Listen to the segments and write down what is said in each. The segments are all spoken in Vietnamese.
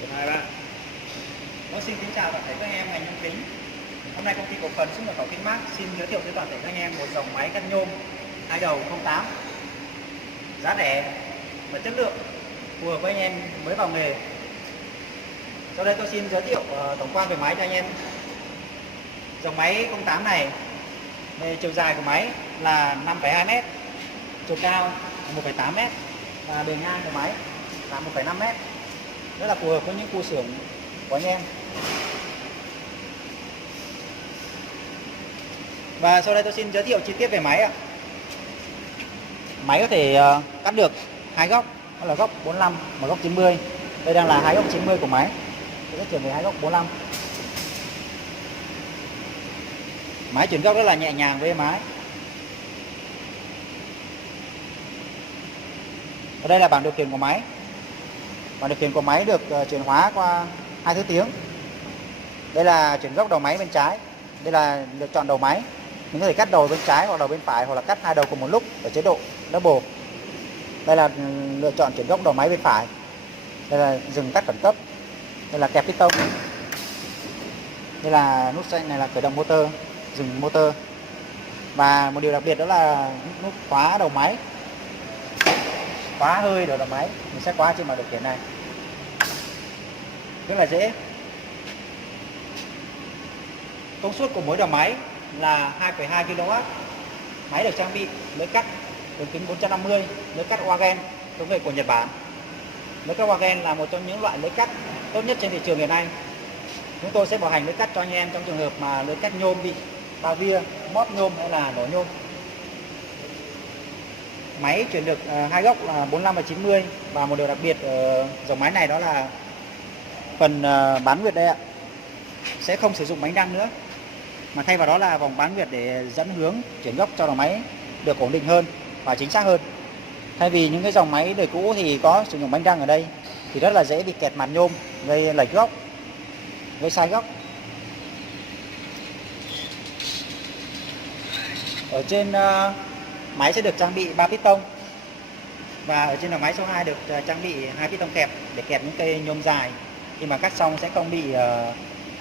Một, hai, ba. Xin kính chào toàn thể các anh em ngành nhôm kính. Hôm nay công ty cổ phần xuất nhập khẩu Kính Mác xin giới thiệu với toàn thể các anh em một dòng máy cắt nhôm hai đầu 08, giá rẻ và chất lượng, phù hợp với anh em mới vào nghề. Sau đây tôi xin giới thiệu tổng quan về máy cho anh em. Dòng máy 08 này, về chiều dài của máy là 5,2 m, chiều cao là 1,8 m và bề ngang của máy là 1,5 m. Rất là phù hợp với những khu xưởng của anh em. Và sau đây tôi xin giới thiệu chi tiết về máy ạ. Máy có thể cắt được hai góc, đó là góc 45 và góc 90. Đây đang là hai góc 90 của máy. Tôi sẽ chuyển về hai góc 45. Máy chuyển góc rất là nhẹ nhàng với máy. Ở đây là bảng điều khiển của máy. Bảng điều khiển của máy được chuyển hóa qua hai thứ tiếng. Đây là chuyển góc đầu máy bên trái. Đây là lựa chọn đầu máy. Mình có thể cắt đầu bên trái hoặc đầu bên phải, hoặc là cắt hai đầu cùng một lúc ở chế độ double. Đây là lựa chọn chuyển góc đầu máy bên phải. Đây là dừng cắt khẩn cấp. Đây là kẹp piston. Đây là nút xanh này là khởi động motor, dừng motor. Và một điều đặc biệt đó là nút khóa đầu máy, khóa hơi đầu máy. Mình sẽ khóa trên bảng điều khiển này, rất là dễ. Công suất của mỗi đầu máy là 2,2 kW. Máy được trang bị lưới cắt đường kính 450, lưới cắt Wagen công nghệ của Nhật Bản. Lưới cắt Wagen là một trong những loại lưới cắt tốt nhất trên thị trường hiện nay. Chúng tôi sẽ bảo hành lưới cắt cho anh em trong trường hợp mà lưới cắt nhôm bị bao vía, mót nhôm hay là nổ nhôm. Máy chuyển được hai góc là 45 và 90. Và một điều đặc biệt ở dòng máy này đó là phần bán nguyệt đây ạ, sẽ không sử dụng bánh răng nữa, mà thay vào đó là vòng bán nguyệt để dẫn hướng chuyển góc cho đầu máy được ổn định hơn và chính xác hơn. Thay vì những cái dòng máy đời cũ thì có sử dụng bánh răng ở đây thì rất là dễ bị kẹt màn nhôm, gây lệch góc, gây sai góc. Ở trên máy sẽ được trang bị 3 piston, và ở trên đầu máy số 2 được trang bị 2 piston kẹp để kẹp những cây nhôm dài. Khi mà cắt xong sẽ không bị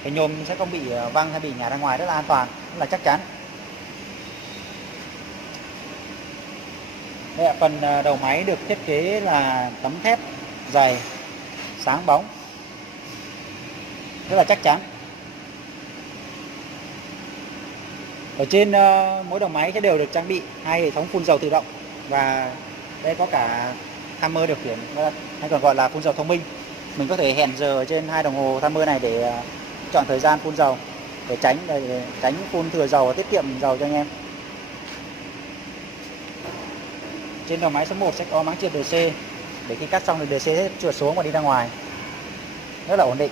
cái nhôm sẽ không bị văng hay bị nhả ra ngoài, rất là an toàn, rất là chắc chắn. Đây là phần đầu máy được thiết kế là tấm thép dày, sáng bóng, rất là chắc chắn. Ở trên mỗi đầu máy sẽ đều được trang bị hai hệ thống phun dầu tự động, và đây có cả timer điều khiển, hay còn gọi là phun dầu thông minh. Mình có thể hẹn giờ ở trên hai đồng hồ timer này để chọn thời gian phun dầu, để tránh phun thừa dầu và tiết kiệm dầu cho anh em. Trên đầu máy số 1 sẽ có máng trượt DC, để khi cắt xong thì DC sẽ trượt xuống và đi ra ngoài, rất là ổn định.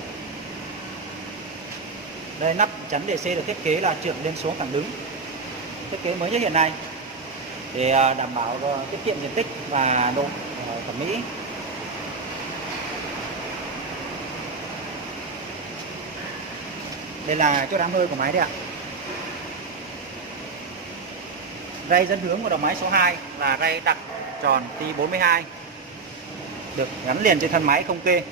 Đây, nắp chắn DC được thiết kế là trượt lên xuống thẳng đứng, thiết kế mới nhất hiện nay để đảm bảo tiết kiệm diện tích và độ thẩm mỹ. Đây là chốt ám hơi của máy đấy ạ. Ray dẫn hướng của đầu máy số 2 là ray đặc tròn T42, được gắn liền trên thân máy không kê,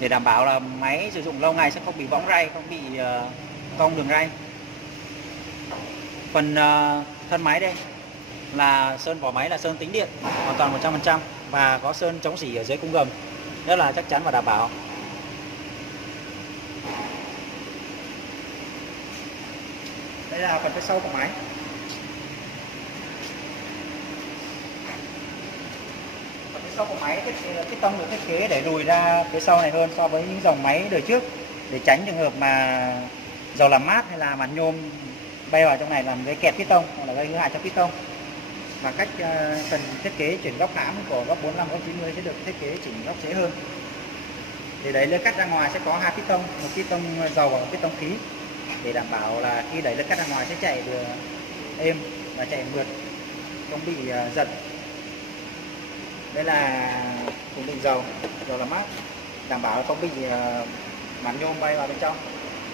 để đảm bảo là máy sử dụng lâu ngày sẽ không bị võng ray, không bị cong đường ray. Phần thân máy đây là sơn vỏ máy là sơn tĩnh điện hoàn toàn 100%, và có sơn chống rỉ ở dưới cung gầm, rất là chắc chắn và đảm bảo. Đây là phần phía sau của máy. Phần phía sau của máy piston được thiết kế để lùi ra phía sau này hơn so với những dòng máy đời trước, để tránh trường hợp mà dầu làm mát hay là màn nhôm bay vào trong này làm gây kẹt piston hoặc là gây hư hại cho piston. Và cách phần thiết kế chuyển góc hãm của góc 45 góc 90 sẽ được thiết kế chỉnh góc dễ hơn. Để đẩy lưỡi cắt ra ngoài sẽ có hai piston, một piston dầu và một piston khí, để đảm bảo là khi đẩy lưỡi cắt ra ngoài sẽ chạy được êm và chạy mượt, không bị giật. Đây là thùng đựng dầu làm mát, đảm bảo không bị màn nhôm bay vào bên trong,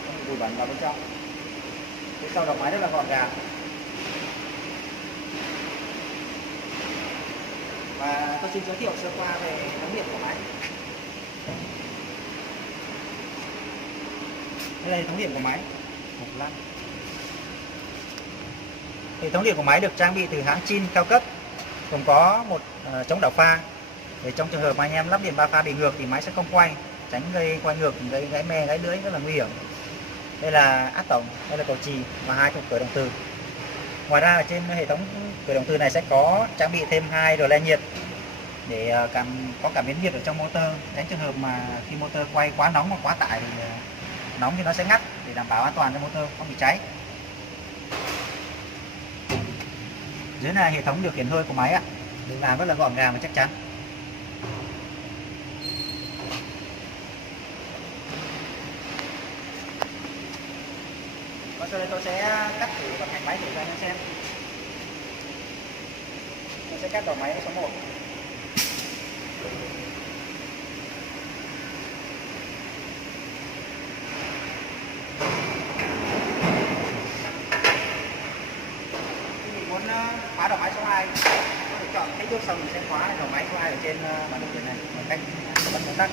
không bị bụi bẩn vào bên trong. Phía sau đầu máy rất là gọn gàng. Và tôi xin giới thiệu sơ qua về tấm điện của máy. Đây là hệ thống điện của máy. Hệ thống điện của máy được trang bị từ hãng Chin cao cấp, gồm có một chống đảo pha để trong trường hợp mà anh em lắp điện ba pha bị ngược thì máy sẽ không quay, tránh gây quay ngược, gây gãy me gãy lưới rất là nguy hiểm. Đây là áp tổng, đây là cầu chì và hai cục khởi động từ. Ngoài ra ở trên hệ thống khởi động từ này sẽ có trang bị thêm hai rờ le nhiệt để có cảm biến nhiệt ở trong motor, tránh trường hợp mà khi motor quay quá nóng hoặc quá tải thì nóng thì nó sẽ ngắt, để đảm bảo an toàn cho motor không bị cháy. Dưới là hệ thống điều khiển hơi của máy ạ, được làm rất là gọn gàng và chắc chắn. Và sau đây tôi sẽ cắt thử vận hành máy thử cho anh em xem. Tôi sẽ cắt đầu máy số 1. Khi mình muốn khóa đầu máy số 2, có thể chọn kích thước xong mình sẽ khóa đầu máy số 2 ở trên bản điều khiển này bằng cách bật công tắc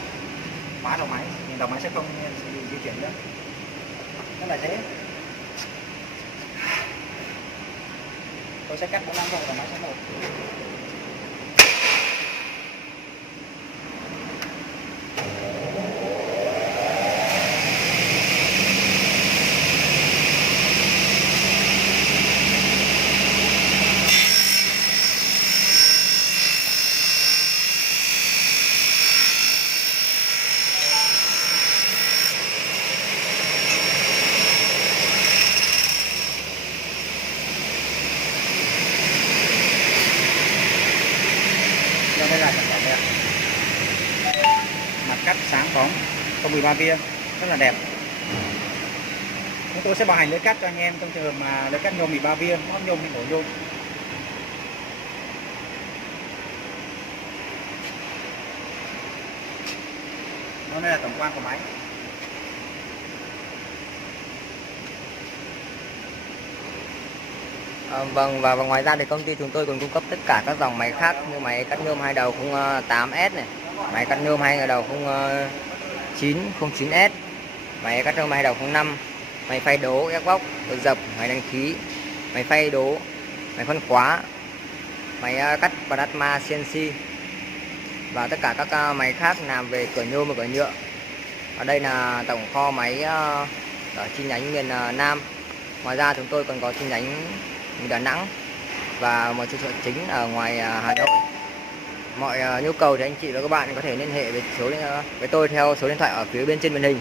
khóa đầu máy, thì đầu máy sẽ không bị di chuyển nữa. Rất là dễ. Tôi sẽ cắt 45 độ đầu máy số 1. Đây là sản phẩm đẹp, mặt cắt sáng bóng, không bị ba viên, rất là đẹp. Chúng tôi sẽ bảo hành lưỡi cắt cho anh em trong trường hợp mà lưỡi cắt nhôm bị ba viên, móp nhôm bị nổ nhôm. Đây là tổng quan của máy. Vâng, và ngoài ra thì công ty chúng tôi còn cung cấp tất cả các dòng máy khác như máy cắt nhôm hai đầu 08S này, máy cắt nhôm hai đầu 09S, máy cắt nhôm hai đầu 05, máy phay đố, ép góc, đốt dập, máy đánh khí, máy phay đố, máy phân khóa, máy cắt plasma CNC và tất cả các máy khác làm về cửa nhôm và cửa nhựa. Ở đây là tổng kho máy ở chi nhánh miền Nam. Ngoài ra chúng tôi còn có chi nhánh Đà Nẵng và một trụ sở chính ở ngoài Hà Nội. Mọi nhu cầu thì anh chị và các bạn có thể liên hệ với tôi theo số điện thoại ở phía bên trên màn hình.